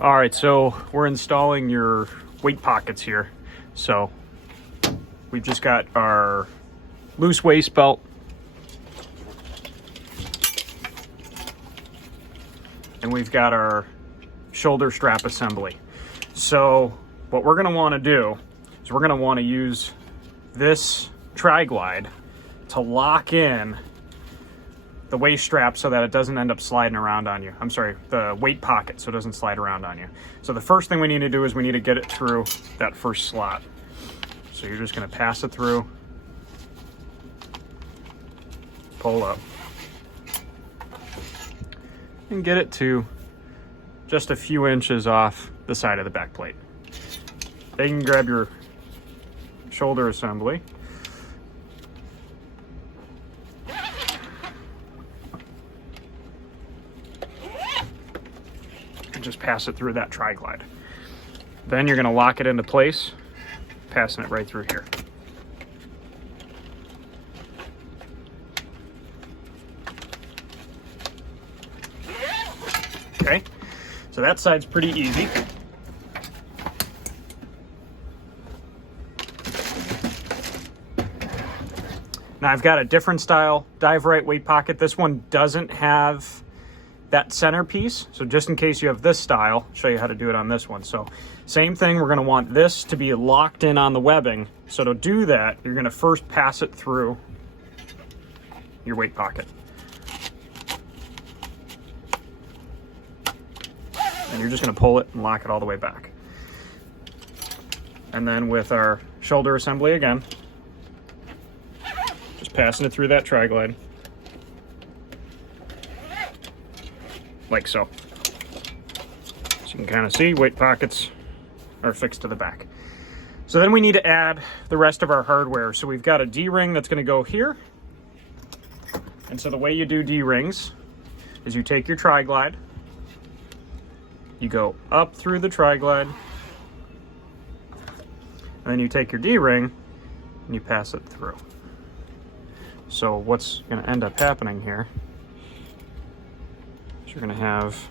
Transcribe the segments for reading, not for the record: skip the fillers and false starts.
All right, so we're installing your weight pockets here. So we've just got our loose waist belt, and we've got our shoulder strap assembly. So what we're gonna wanna do is we're gonna wanna use this tri-glide to lock in the waist strap so that it doesn't end up sliding around on you. I'm sorry, the weight pocket, so it doesn't slide around on you. So the first thing we need to do is we need to get it through that first slot. So you're just gonna pass it through, pull up, and get it to just a few inches off the side of the back plate. Then you can grab your shoulder assembly, and just pass it through that tri-glide. Then you're gonna lock it into place, passing it right through here. Okay, so that side's pretty easy. Now I've got a different style Dive Rite weight pocket. This one doesn't have that centerpiece, so just in case you have this style, I'll show you how to do it on this one. So same thing, we're gonna want this to be locked in on the webbing. So to do that, you're gonna first pass it through your weight pocket. And you're just gonna pull it and lock it all the way back. And then with our shoulder assembly again, just passing it through that tri-glide. Like so. So you can kind of see weight pockets are fixed to the back. So then we need to add the rest of our hardware. So we've got a D-ring that's gonna go here. And so the way you do D-rings is you take your tri-glide, you go up through the tri-glide, and then you take your D-ring and you pass it through. So what's gonna end up happening here, you're going to have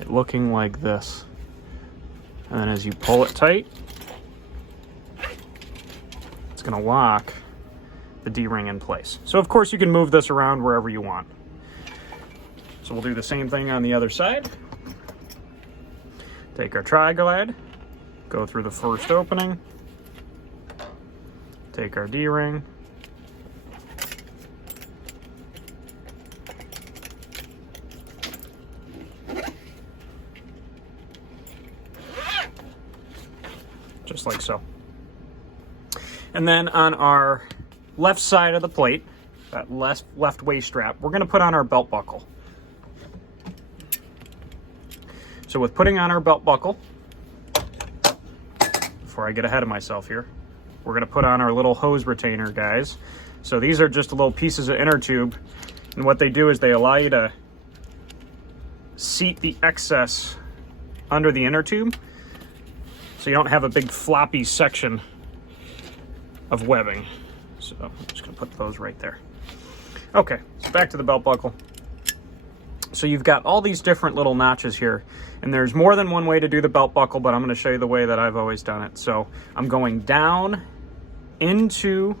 it looking like this. And then as you pull it tight, it's going to lock the D-ring in place. So of course you can move this around wherever you want. So we'll do the same thing on the other side. Take our tri-glide, go through the first opening, take our D-ring, just like so. And then on our left side of the plate, that left waist strap, we're gonna put on our belt buckle. So with putting on our belt buckle, before I get ahead of myself here, we're gonna put on our little hose retainer guys. So these are just little pieces of inner tube, and what they do is they allow you to seat the excess under the inner tube, so you don't have a big floppy section of webbing. So I'm just gonna put those right there. Okay, so back to the belt buckle. So you've got all these different little notches here, and there's more than one way to do the belt buckle, but I'm gonna show you the way that I've always done it. So I'm going down into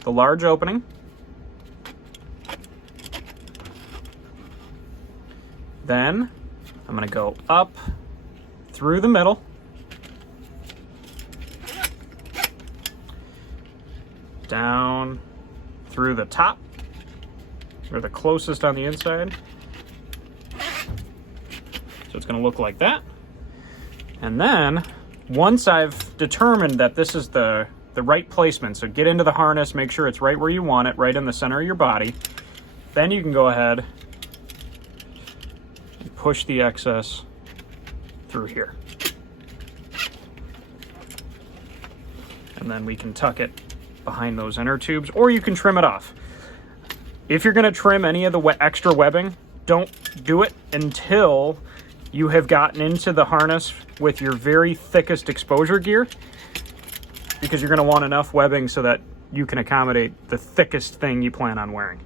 the large opening, then I'm gonna go up through the middle, down through the top, or the closest on the inside. So it's gonna look like that. And then, once I've determined that this is the right placement, so get into the harness, make sure it's right where you want it, right in the center of your body, then you can go ahead and push the excess through here. And then we can tuck it behind those inner tubes, or you can trim it off. If you're gonna trim any of the extra webbing, don't do it until you have gotten into the harness with your very thickest exposure gear, because you're gonna want enough webbing so that you can accommodate the thickest thing you plan on wearing.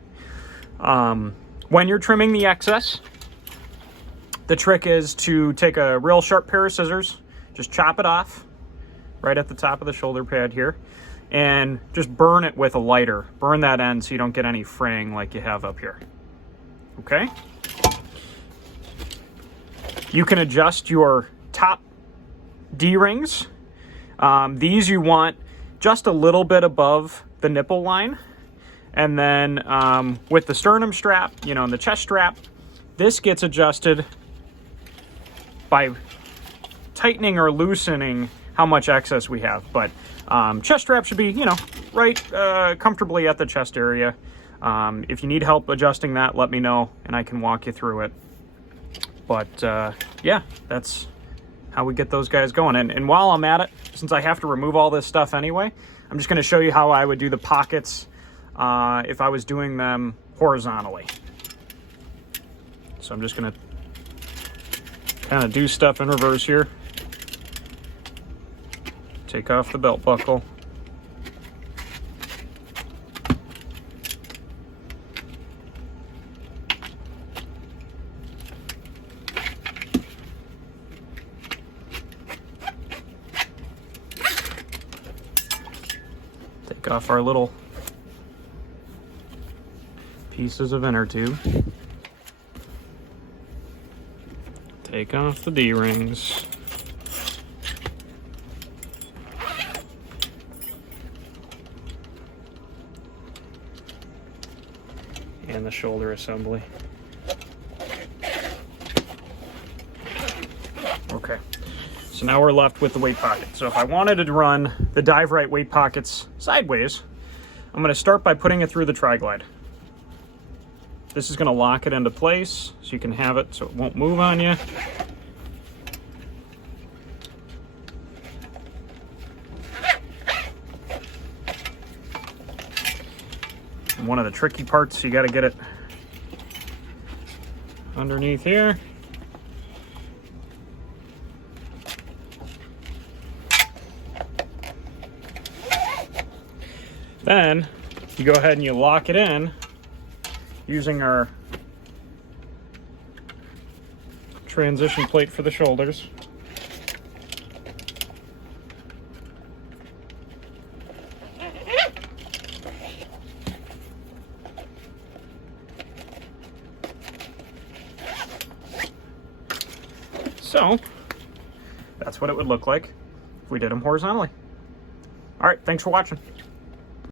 When you're trimming the excess, the trick is to take a real sharp pair of scissors, just chop it off right at the top of the shoulder pad here, and just burn it with a lighter. Burn that end so you don't get any fraying like you have up here. Okay? You can adjust your top D-rings. These you want just a little bit above the nipple line. And then with the sternum strap, you know, and the chest strap, this gets adjusted by tightening or loosening how much excess we have. But chest strap should be, you know, right comfortably at the chest area. If you need help adjusting that, let me know and I can walk you through it. But yeah, that's how we get those guys going. And while I'm at it, since I have to remove all this stuff anyway, I'm just going to show you how I would do the pockets if I was doing them horizontally. So I'm just going to kind of do stuff in reverse here. Take off the belt buckle. Take off our little pieces of inner tube. Take off the D-rings. And the shoulder assembly. Okay, so now we're left with the weight pocket. So if I wanted to run the Dive Rite weight pockets sideways, I'm going to start by putting it through the tri-glide. This is going to lock it into place so you can have it so it won't move on you. And one of the tricky parts, you got to get it underneath here. Then you go ahead and you lock it in using our transition plate for the shoulders. So that's what it would look like if we did them horizontally. All right, thanks for watching.